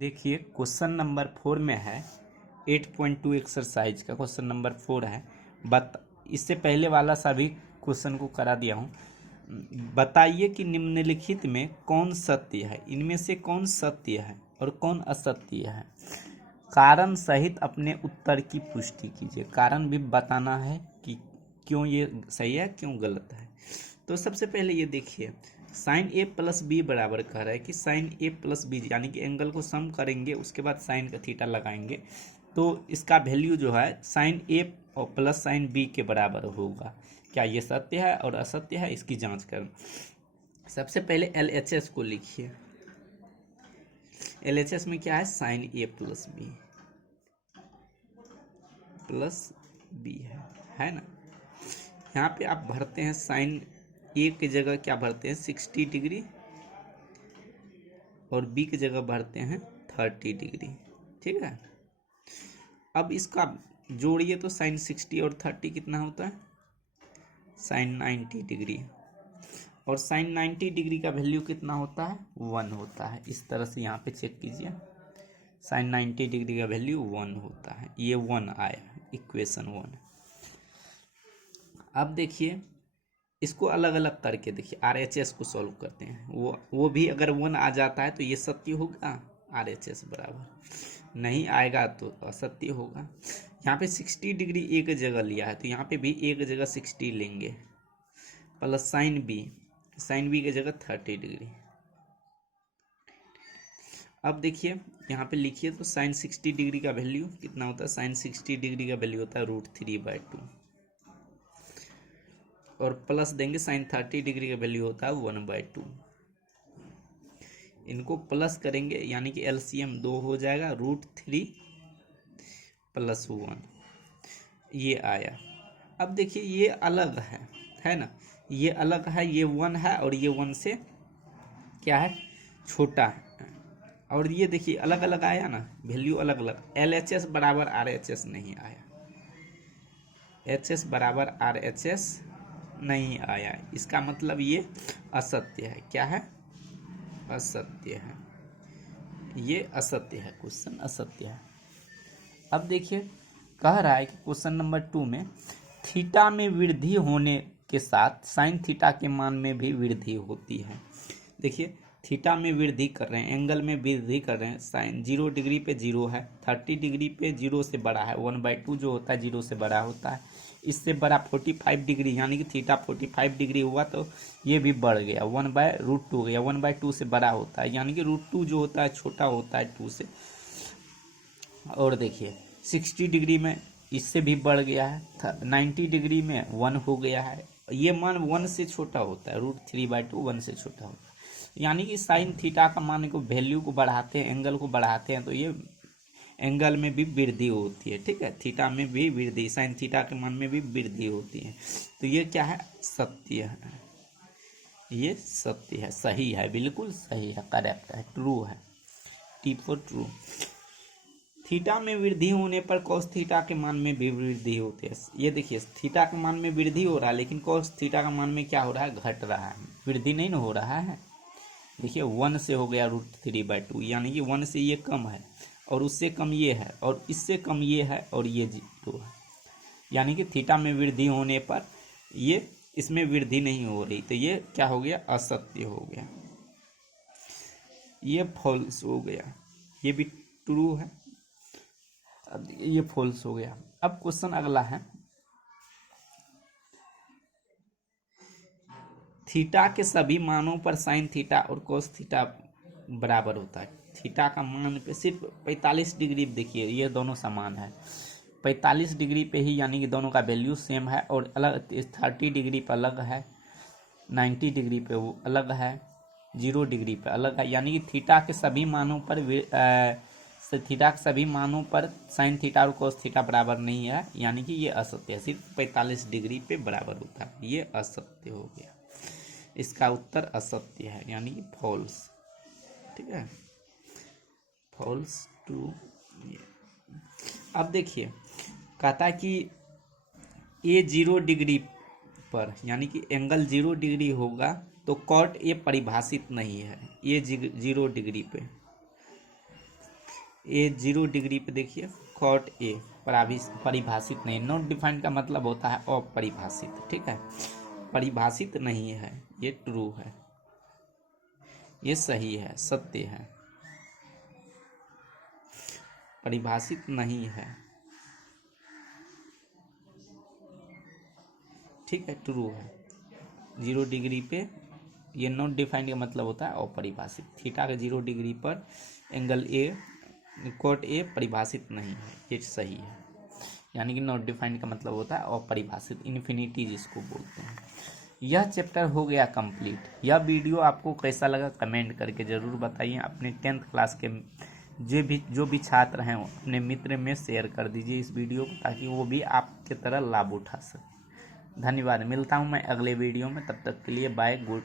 देखिए question number 4 में है 8.2 एक्सरसाइज का क्वेश्चन नंबर 4 है। इससे पहले वाला सभी क्वेश्चन को करा दिया हूँ। बताइए कि निम्नलिखित में कौन सत्य है, इनमें से कौन सत्य है और कौन असत्य है। कारण सहित अपने उत्तर की पुष्टि कीजिए। कारण भी बताना है कि क्यों ये सही है क्यों गलत है। तो सबसे पहले ये देखिए साइन ए प्लस बी बराबर कह रहा है कि साइन ए प्लस बी यानी कि एंगल को सम करेंगे, उसके बाद साइन का थीटा लगाएंगे तो इसका वैल्यू जो है साइन ए और प्लस साइन बी के बराबर होगा। क्या ये सत्य है और असत्य है, इसकी जांच करें। सबसे पहले LHS को लिखिए। LHS में क्या है, साइन ए प्लस बी है ना। यहाँ पे आप भरते हैं साइन ए की जगह क्या भरते हैं 60 डिग्री और बी की जगह भरते हैं 30 डिग्री। ठीक है, अब इसका जोड़िए तो साइन 60 और 30 कितना होता है, साइन 90 डिग्री। और साइन 90 डिग्री का वैल्यू कितना होता है, 1 होता है। इस तरह से यहाँ पे चेक कीजिए, साइन 90 डिग्री का वैल्यू 1 होता है। ये 1 आया, इक्वेशन 1। अब देखिए इसको अलग अलग करके देखिए, RHS को सॉल्व करते हैं। वो भी अगर 1 आ जाता है तो ये सत्य होगा, RHS बराबर नहीं आएगा तो असत्य होगा। यहाँ पे 60 डिग्री एक जगह लिया है तो यहाँ पे भी एक जगह 60 लेंगे, प्लस साइन बी की जगह 30 डिग्री। अब देखिए यहाँ पे लिखिए तो साइन 60 डिग्री का वैल्यू कितना होता है, साइन 60 डिग्री का वैल्यू होता है √3/2 और प्लस देंगे साइन 30 डिग्री का वैल्यू होता है 1/2। इनको प्लस करेंगे यानी कि LCM 2 हो जाएगा, √3 + 1 ये आया। अब देखिए ये अलग है ना, ये अलग है, ये 1 है और ये 1 से क्या है छोटा है। और ये देखिए अलग अलग आया ना, वैल्यू अलग अलग। LHS बराबर RHS नहीं आया, HS बराबर RHS नहीं आया, इसका मतलब ये असत्य है। क्या है, असत्य है, ये असत्य है, क्वेश्चन असत्य है। अब देखिए कह रहा है कि क्वेश्चन नंबर 2 में थीटा में वृद्धि होने के साथ साइन थीटा के मान में भी वृद्धि होती है। देखिए थीटा में वृद्धि कर रहे हैं, एंगल में वृद्धि कर रहे हैं। साइन 0 डिग्री पे 0 है, 30 डिग्री पे 0 से बड़ा है, 1/2 जो होता है 0 से बड़ा होता है। इससे बड़ा 45 डिग्री यानी कि थीटा 45 डिग्री हुआ तो ये भी बढ़ गया, 1/√2 हो गया, 1/2 से बड़ा होता है यानी कि √2 जो होता है छोटा होता है 2 से। और देखिए 60 डिग्री में इससे भी बढ़ गया है, 90 डिग्री में 1 हो गया है। ये मान 1 से छोटा होता है, √3/2 1 से छोटा होता है। यानी कि साइन थीटा का मान को वैल्यू को बढ़ाते हैं, एंगल को बढ़ाते हैं तो ये एंगल में भी वृद्धि होती है। ठीक है, थीटा में भी वृद्धि, साइन थीटा के मान में भी वृद्धि होती है। तो ये क्या है, सत्य है, ये सत्य है, सही है, बिल्कुल सही है, करेक्ट है, ट्रू है, T फॉर ट्रू। थीटा में वृद्धि होने पर कॉस थीटा के मान में भी वृद्धि होती है। ये देखिए थीटा के मान में वृद्धि हो रहा है लेकिन कॉस थीटा का मान में क्या हो रहा है, घट रहा है, वृद्धि नहीं ना हो रहा है। देखिए 1 से हो गया √3/2 यानी कि 1 से ये कम है और उससे कम ये है और इससे कम ये है और ये 0 है। यानी कि थीटा में वृद्धि होने पर ये इसमें वृद्धि नहीं हो रही, तो ये क्या हो गया, असत्य हो गया, ये फॉल्स हो गया, ये भी ट्रू है, अब ये फॉल्स हो गया। अब क्वेश्चन अगला है, थीटा के सभी मानों पर साइन थीटा और कोस थीटा बराबर होता है। थीटा का मान पे सिर्फ 45 डिग्री, देखिए ये दोनों समान है, 45 डिग्री पे ही यानी कि दोनों का वैल्यू सेम है और अलग 30 डिग्री पे अलग है, 90 डिग्री पे वो अलग है, 0 डिग्री पे अलग है। यानी कि थीटा के सभी मानों पर साइन थीटा और कोस थीटा बराबर नहीं है, यानी कि ये असत्य है, सिर्फ 45 डिग्री पे बराबर होता है, ये असत्य हो गया। इसका उत्तर असत्य है यानी कि फॉल्स। ठीक है, फॉल्स ट्रू। अब देखिए कहता है कि ए 0 डिग्री पर यानी कि एंगल 0 डिग्री होगा तो कॉट ए परिभाषित नहीं है। ये 0 डिग्री पे ए 0 डिग्री पे देखिए कॉट ए परिभाषित नहीं, नॉट डिफाइंड का मतलब होता है अपरिभाषित, ठीक है, परिभाषित नहीं है, ये ट्रू है, ये सही है, सत्य है, परिभाषित नहीं है, ठीक है, ट्रू है। 0 डिग्री पे ये नॉट डिफाइंड का मतलब होता है अपरिभाषित, थीटा के 0 डिग्री पर एंगल ए कॉट ए परिभाषित नहीं है, ये सही है, यानी कि नॉट डिफाइंड का मतलब होता है अपरिभाषित, इन्फिनिटी जिसको बोलते हैं। यह चैप्टर हो गया कंप्लीट। यह वीडियो आपको कैसा लगा कमेंट करके ज़रूर बताइए। अपने 10th क्लास के जो भी छात्र हैं अपने मित्र में शेयर कर दीजिए इस वीडियो को, ताकि वो भी आपके तरह लाभ उठा सके। धन्यवाद, मिलता हूँ मैं अगले वीडियो में, तब तक के लिए बाय, गुड।